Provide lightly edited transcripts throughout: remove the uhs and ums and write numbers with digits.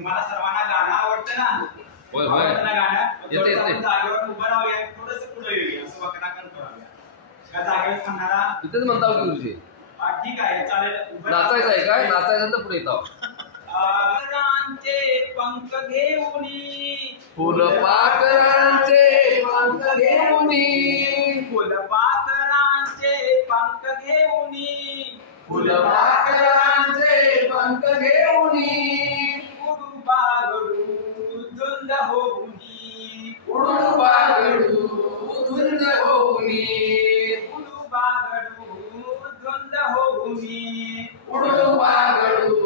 तुम्हाला सर्वांना गाणं आवडतं ना? होय होय आवडतं ना गाणं? येते जागेवर उभं राहूया, थोडंसं पुढे येऊया, असं वक्राकरण करूया. का जागेवर म्हणणारा इथेच म्हणता की गुरुजी ठीक आहे, चालेल. नाचायचं आहे काय? नाचायचं तर पुढे येतो. पाखरांचे पंख घेऊनी, फुलपाखरांचे पंख घेऊनी, फुलपाखरांचे पंख घेऊनी, फुलपाखरांचे पंख घेऊनी, उडू बागडू धुंद होऊनी, उडू बागडू धुंद होऊनी, उडू बागडू धुंद होऊनी, उडू बागडू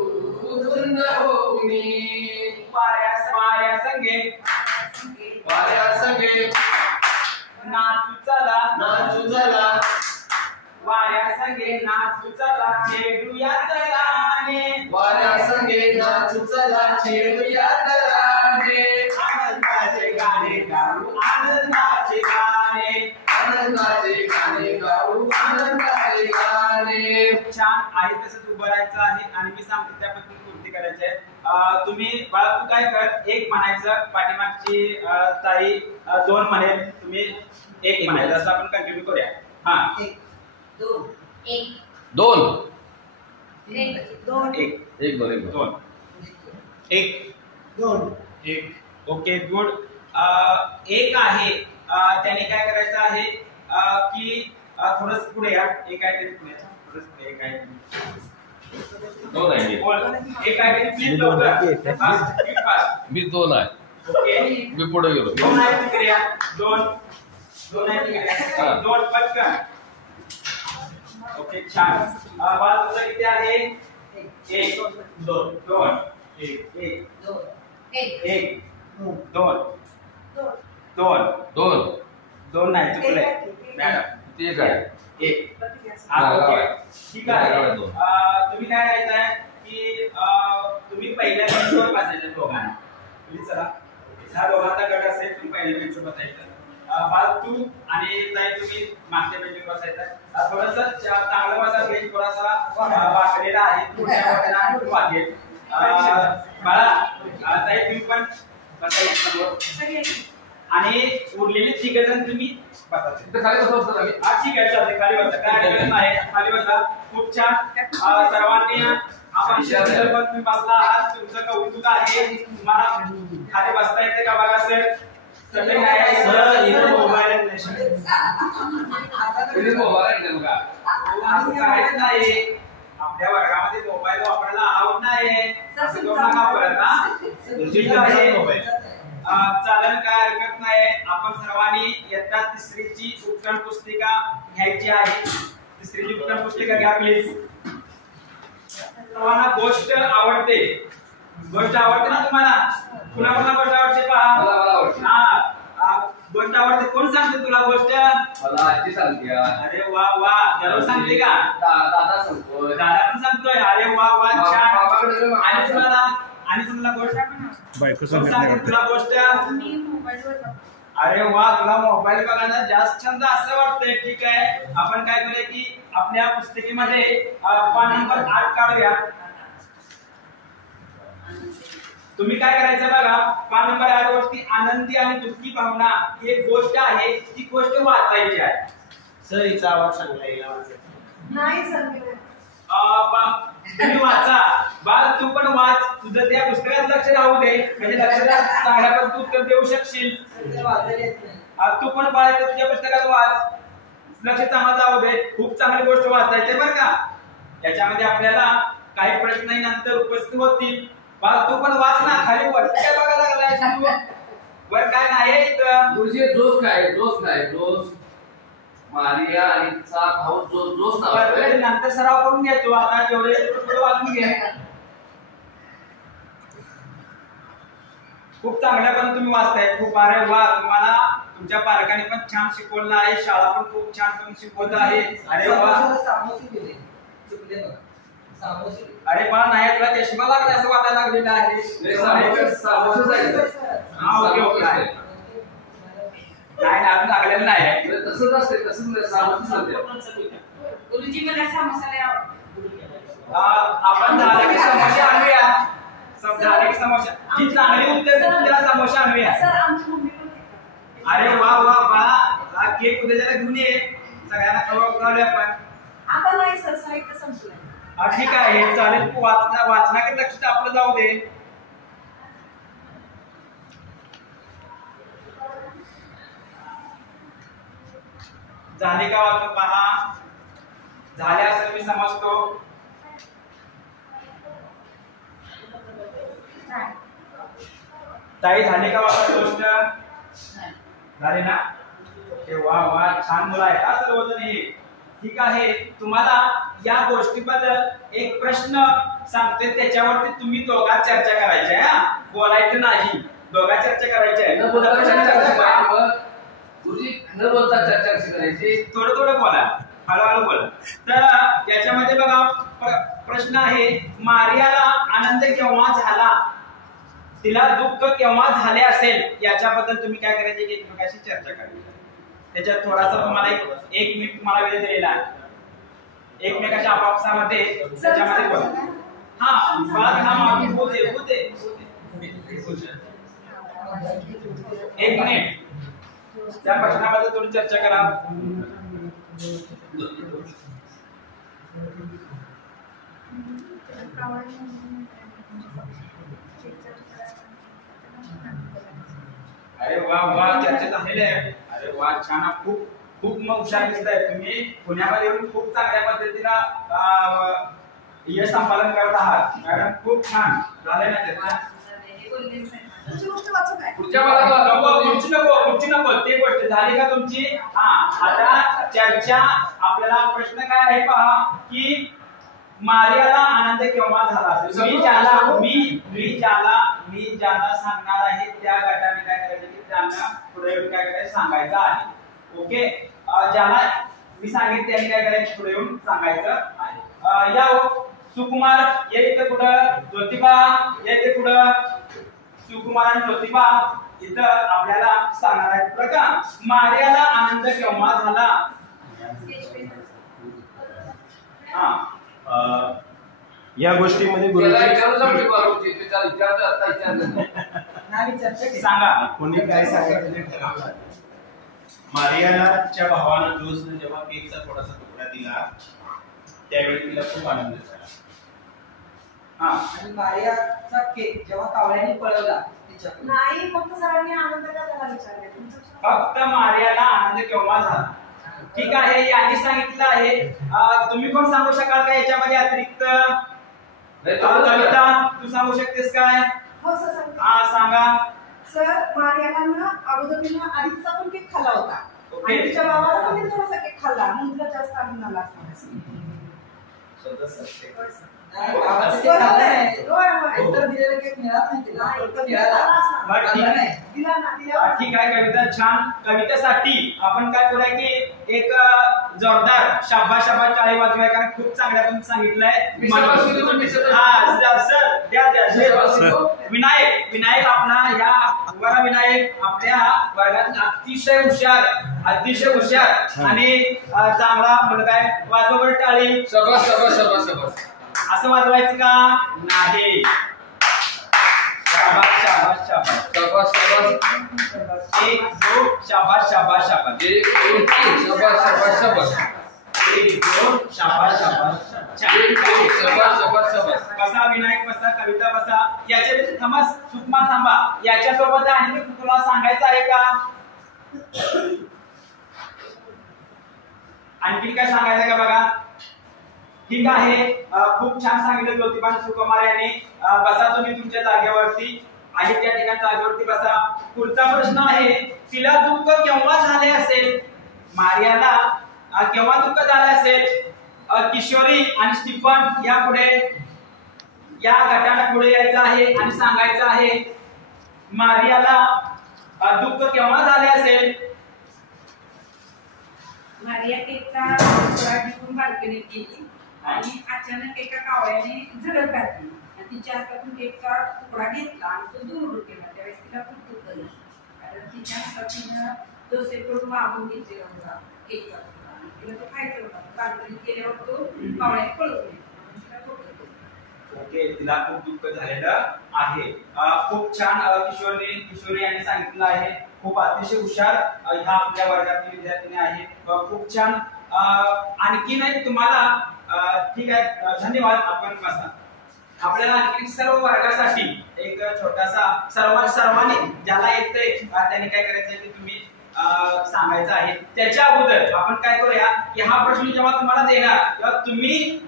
धुंद होऊनी, वाऱ्या संगे वाऱ्या संगे नाचू चला, नाचू चला, वाऱ्या संगे नाचू चला, खेळूया तराने, वाऱ्या संगे नाचू चला, खेळूया तराने, आनंदाचे गाणे गाऊ, आनंदाचे गाणे, आनंदाचे गाणे गाऊ, आनंदाचे गाणे. छान आहे. तसंच उभं राहायचं आहे आणि मी सांगते त्या पद्धतीने कृती करायची आहे. तुम्ही बाळा तू काय कर, एक म्हणायचं, पाठीमागची ताई दोन म्हणेल, तुम्ही एक म्हणायचं, असं आपण कंटिन्यू करूया. हा, एक दोन एक दोन दोन एक एक दोन एक दोन एक दोन एक. Okay, good. एक आहे, त्याने काय करायचं आहे की थोडंसं पुढे या. एक आहे तरी पुढे या. थोडंसं पुढे. एक आहे दोन आहे. एक आहे प्लीज लवकर. Fast fast. मी दोन आहे. ओके, मी पुढे गेलो. दोन आहे तिकडे या. दोन दोन आहे तिकडे. दोन पटकन. ओके, छान. बाळ तुझं किती आहे? एक दोन दोन एक एक दोन एक एक दोन दोन दोन दोन दोन दोन नाही चुकले मॅडम. ते काय? एक. हा, ओके, ठीक आहे. दोन. तुम्ही काय करायचं आहे की तुम्ही पहिल्या बेंचवर बसायचं दोघांना. तुम्ही चला, ह्या दोघांचा गट असेल, तुम्ही पहिल्या बेंचवर बसायचं. बाळ तू आणि ताई तुम्ही मागच्या बेंचवर बसायचं. थोडंसं चांगलं बसा, बेंच थोडासा वाकलेला आहे, थोडं वाकेल. बाळा ताई तुम्ही पण बसायचं आणि उरलेले तिघ जण तुम्ही बसायचे. इथं खाली बसवतो आम्ही. हा, ठीक आहे, चालते. खाली बसा, काय अडचण नाही. खाली बसा. खूप छान. सर्वांनी आपण पण तुम्ही बसला आहात, तुमचं कौतुक आहे. तुम्हाला खाली बसता येते का बघा सर? सगळे नाही सर, इथं मोबाईल इथे मोबाईल आहे बघा. असं काहीच नाही. आपल्या वर्गामध्ये मोबाईल वापरायला आवड नाही. असं करू नका परत. हा, ठीक आहे. चालेल, काय हरकत नाही. आपण सर्वांनी इयत्ता तिसरीची उत्तम पुस्तिका घ्यायची आहे. तिसरीची उत्तम पुस्तिका घ्या प्लीज. सर्वांना गोष्ट आवडते. गोष्ट आवडते ना तुम्हाला? कुणाला गोष्ट आवडते पहा. मला आवडते. हा, गोष्ट आवडते. कोण सांगते तुला गोष्ट? मला आजी सांगते. अरे वा वा. जरूर सांगते का? दादा सांगतोय. दादा पण सांगतोय. अरे वा वा, छान. बाबाकडे गेलो. आणि तुम्हाला गोष्ट बायको कोण सांगते तुला गोष्ट? मी मोबाईलवर अरे वा, तुला मोबाईल बघायला जास्त छंद असं वाटतंय. ठीक आहे, आपण काय करूया की आपल्या पुस्तिकेमध्ये पान नंबर 8 काढूया. तुम्ही काय करायचं बघा, पान नंबर 8 वरती आनंदी आणि दुःखी भावना ही एक गोष्ट आहे, ती गोष्ट वाचायची आहे. सर हिचा आवाज चांगला येईल. नाही सांगितलं. तुम्ही वाचा. बाळ तू पण वाच. तुझं त्या पुस्तकात लक्ष राहू दे, म्हणजे लक्षात चांगल्या पण तू उत्तर देऊ शकशील. तू पण बाळ तुझ्या पुस्तकात वाच. लक्ष चांगलं राहू दे. खूप चांगली गोष्ट वाचायची बरं का. याच्यामध्ये आपल्याला काही प्रश्नही नंतर उपस्थित होतील. बाळ तू पण वाच ना. खाली वर काय बघायला लागलाय? वर काय नाही गुरुजी जोस काय? जोस काय? जोस मारिया आणि तिचा भाऊ जोस नाव. नंतर सराव करून घेतो. आता एवढे वाचून घे. खूप चांगल्या पण तुम्ही वाचताय. खूप. अरे वा, तुम्हाला तुमच्या पालकांनी पण छान शिकवलं आहे. शाळा पण खूप छान पण शिकवत आहे. अरे वा. अरे मला नाही, तुला चष्मा लागला असं वाटायला लागलेलं आहे. हा, ओके ओके. नाही अजून लागलेलं नाही. तसंच असते. तसंच गुरुजी मला समोसा लय आवडतो. आपण झालं की समोसे आणूया. झाले की समोसा जी चांगली उत्तर देतील त्याला समोसा आणूया. सर आमची मम्मी पण येतात. अरे वा वा बाळा हा केक उद्या त्याला घेऊन ये सगळ्यांना खाऊया आपण. आता नाही सर साहित्य संपलंय. ठीक आहे चालेल तू वाचनाकडे लक्ष आपलं जाऊ दे. झाले का वाचून पहा. झाले असं मी समजतो. ताई झाले का वाचून गोष्ट झाले ना. वा वा छान मुलं आहेत हा सर्वजण हे. ठीक आहे तुम्हाला या गोष्टीबद्दल एक प्रश्न सांगतोय त्याच्यावरती तुम्ही दोघात चर्चा करायची आहे. बोलायचं नाही दोघात चर्चा करायची आहे. न बोलता चर्चा कशी करायची? गुरुजी न बोलता चर्चा कशी करायची? थोडं थोडं बोला हळूहळू बोला. तर याच्यामध्ये बघा प्रश्न आहे मारियाला आनंद केव्हा झाला तिला दुःख केव्हा झाले असेल याच्याबद्दल तुम्ही काय करायचे की एकमेकाशी चर्चा करायची. त्याच्यात थोडासा तुम्हाला एक मिनिट तुम्हाला वेळ दिलेला आहे. एकमेकाच्या आपापसामध्ये त्याच्यामध्ये बोला. हा मला मागे होते एक मिनिट त्या प्रश्नाबद्दल थोडी चर्चा करा. अरे वा वा चर्चा झालेली आहे. अरे वा छान खूप खूप मग हुशार दिसताय तुम्ही. पुण्यामध्ये येऊन खूप चांगल्या पद्धतीनं यश संपादन करत आहात. मॅडम खूप छान झाले ना चर्चा. तुमची गोष्ट वाचू काय? पुढच्या मला खुर्ची नको ती गोष्ट झाली का तुमची. हा आता चर्चा आपल्याला प्रश्न काय आहे पहा की मारियाला आनंद केव्हा झाला असेल. मी ज्याला सांगणार आहे त्या गटाने काय करायचं की त्यांना पुढे येऊन काय करायचं सांगायचं आहे. ओके ज्याला मी सांगितलं त्यांनी काय करायचं पुढे येऊन सांगायचं आहे. या सुकुमार या इथं कुठं ज्योतिबा या इथे कुठं सुकुमार आणि ज्योतिबा इथं आपल्याला सांगणार आहे प्रकार मारियाला आनंद केव्हा झाला. या गोष्टीमध्ये त्याला गुरुजी विचारू जाऊ शकतो. त्याला विचारतो आता विचारलं सांगा कोणी काय सांगितलं ठरवलं. मारियाच्या भावानं जोसने जेव्हा केकचा थोडासा तुकडा दिला त्यावेळी तिला खूप आनंद झाला. आणि मारियाचा केक जेव्हा कावळ्याने पळवला तिच्याकडे नाही फक्त सरांनी आनंद का झाला विचारले. फक्त मारियाला आनंद केव्हा झाला. ठीक आहे यांनी सांगितलं आहे. तुम्ही कोण सांगू शकाल का याच्यामध्ये अतिरिक्त. कविता तू सांगू शकतेस काय. हो सर सांगते. हा सांगा. सर मारियाला ना अगोदर तिने आधीचा पण केक खाल्ला होता ओके. आणि तिच्या भावाचा पण थोडासा केक खाल्ला म्हणून तिला जास्त आनंद आला असणार. नाही, भावाचं केक खाल्लं नाही. होय, होय. उत्तर दिलेलं केक मिळत नाही तिला. नाही, फक्त मिळाला. बरं, ठीक खाल्ला आहे. नाही. दिला ना दिल्यावर ठीक आहे कविता छान. कवितेसाठी आपण काय करूया की एक जोरदार शाबास टाळी वाजवाय कारण खूप चांगल्यापणे सांगितलंय. सर द्या विनायक आपला या वरा विनायक आपल्या वर्गात अतिशय हुशार आणि चांगला मुलगा आहे. वाजववर टाळी. शाबास शाबास शाबास शाबास. असं वाजवायचं का नाही. शाबास शाबास शाबास शाबास शाबास. एक दो शाबास शाबास शाबास. एक दोन तीन शाबास शाबास शाबास. एक दोन शाबास शाबास एक दोन शाबास शाबास शाबास. बसा विनायक बसा कविता बसा. याच्या थांबा सुकुमार थांबा. याच्यासोबत आणि तुला सांगायचं आहे का आणखी काय सांगायचं का बघा. ठीक आहे खूप छान सांगितलं ज्योतिबा सुकुमार यांनी. बसा तुम्ही तुमच्या जागेवरती आहे त्या ठिकाणी जागेवरती बसा. पुढचा प्रश्न आहे तिला दुःख केव्हा झाले असेल. मारियाला केव्हा दुःख झाले असेल. किशोरी आणि स्टीफन या पुढे या गटाला पुढे यायचं आहे आणि सांगायचं आहे मारियाला दुःख केव्हा झाले असेल. मारिया केकचा तुकडा घेऊन बाल्कनीत गेली आणि अचानक एका कावळ्याने झडप घातली आणि तिच्या हातातून केकचा तुकडा घेतला आणि तो दूर केला. त्यावेळेस तिला खूप दुःख झालं कारण तिच्या हातात तिनं जोसेफकडून मागून घेतलेला होता केकचा तुकडा. तिला तो खायचा होता. बाल्कनीत गेल्यावर तो कावळ्याने पळून गेला. तिला खूप दुःख झालं. ओके, तिला खूप दुःख झालेलं आहे. खूप छान किशोरी यांनी सांगितलं आहे. खूप अतिशय हुशार ह्या आपल्या वर्गातील विद्यार्थिनी आहे. खूप छान. आणखी नाही तुम्हाला ठीक आहे, धन्यवाद. आपण बसा. आपल्याला आणखी सर्व वर्गासाठी एक छोटासा सर्वांनी ज्याला येतंय त्यांनी काय करायचं की तुम्ही सांगायचं आहे. त्याच्या अगोदर आपण काय करूया की हा प्रश्न जेव्हा तुम्हाला देणार तेव्हा तुम्ही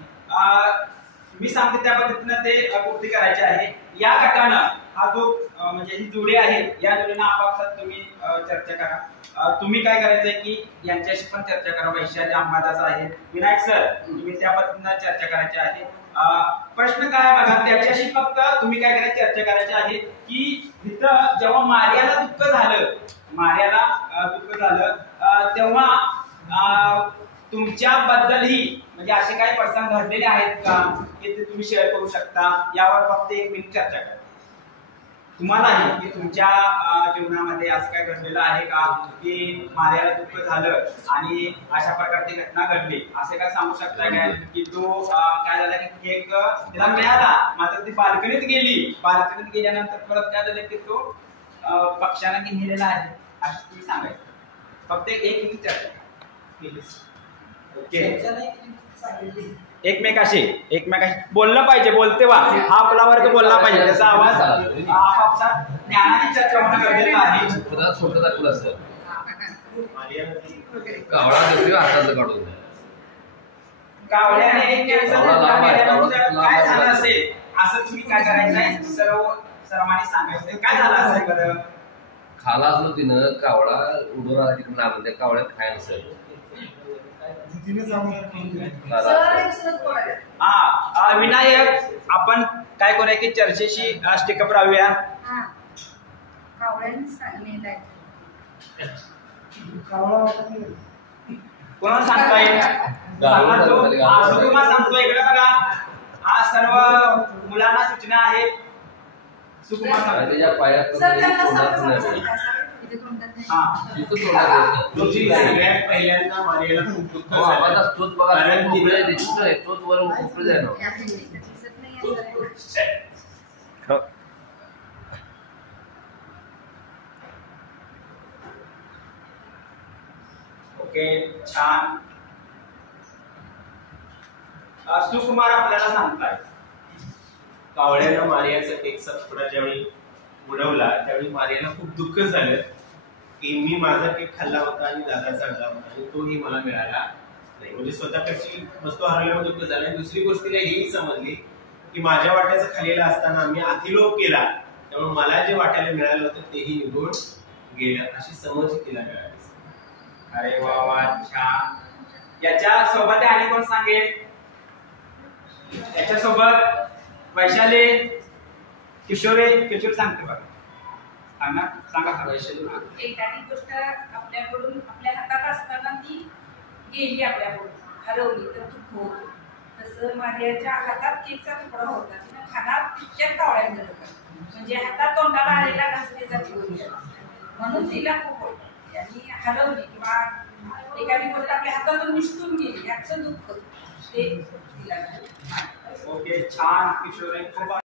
मी सांगते त्या पद्धतीने ते पूर्ती करायचे आहे. या गटानं हा जो म्हणजे ही जोडी आहे या जोडीनं आपापसात तुम्ही चर्चा करा. तुम्ही काय करायचंय की यांच्याशी पण चर्चा करा. वैशाली अंबादास आहे, विनायक सर, तुम्ही त्या पद्धतीने चर्चा करायची आहे. प्रश्न काय बघा, त्याच्याशी फक्त तुम्ही काय करायचं चर्चा करायची आहे की तिथं जेव्हा मार्याला दुःख झालं तेव्हा तुमच्याबद्दलही म्हणजे असे काही प्रसंग घडलेले आहेत का की ते तुम्ही शेअर करू शकता. यावर फक्त 1 मिनिट चर्चा करा. तुम्हालाही की तुमच्या जीवनामध्ये असं काय घडलेलं आहे का की मार्याला दुःख झालं आणि अशा प्रकारची घटना घडली, असे काय सांगू शकता काय की तो काय झालं की केक तिला मिळाला मात्र ती बाल्कनीत गेल्यानंतर परत काय झालं की तो पक्षाने घेतलेला आहे असं तुम्ही सांगायचं. फक्त 1 मिनिट चर्चा. ओके, एकमेकाशी बोललं पाहिजे. बोलते वा हा आपला वर्ग बोलला पाहिजे. त्याचा आवाज आपापसात ज्ञानाची चर्चा होणं गरजेचं आहे. छोटं दाखवलं असतं कावळा देतोय हातातलं काढून. कावळ्याने काय झालं असेल असं तुम्ही काय करायचंय सर्वांनी सांगायचं. काय झालं असेल बरं? खाला असलो तिनं कावळा उडून आला तिकडे नागून त्या कावळ्यात खाय नसेल. विनायक, आपण काय करूया की चर्चेशी स्टिकअप राहूया. कोणाला सांगता येईल? सांगतो इकडे बघा. हा सर्व मुलांना सूचना आहेत. त्याच्या पायात पहिल्यांदा मार्याला खूप दुःख ओके, छान. सुकुमार आपल्याला सांगताय कावळ्यानं मार्याचा केकचा तुकडा ज्यावेळी उडवला त्यावेळी मार्याला खूप दुःख झालं की मी माझा केक खाल्ला होता आणि दादाचा आणला होता आणि तोही मला मिळाला नाही. म्हणजे स्वतःकडची वस्तू हरवल्यामुळे दुःख झालं. दुसरी गोष्ट तिला हेही समजली की माझ्या वाट्याचं खाल्लेलं असताना मी अतिलोभ केला त्यामुळे मला जे वाट्याला मिळालं होतं तेही निघून गेलं, अशी समज तिला मिळाली. अरे वा वा, छान. याच्या सोबत आणि कोण सांगेल? याच्यासोबत वैशाली, किशोर सांगते बघा. सांगा वैशाली. एखादी गोष्ट आपल्याकडून आपल्या हातात असताना ती गेली आपल्याकडून हरवली तर दुःख होतं. तसं मार्याच्या हातात केकचा तुकडा होता. तिनं खाणार तितक्यात कावळ्यात गेलं म्हणजे हातात तोंडाला आलेला घासलेचा जीव म्हणून तिला खूप होतं. आणि हरवली किंवा एखादी गोष्ट आपल्या हातातून निसटून गेली याचं दुःख ते तिला. ओके, छान किशोरी.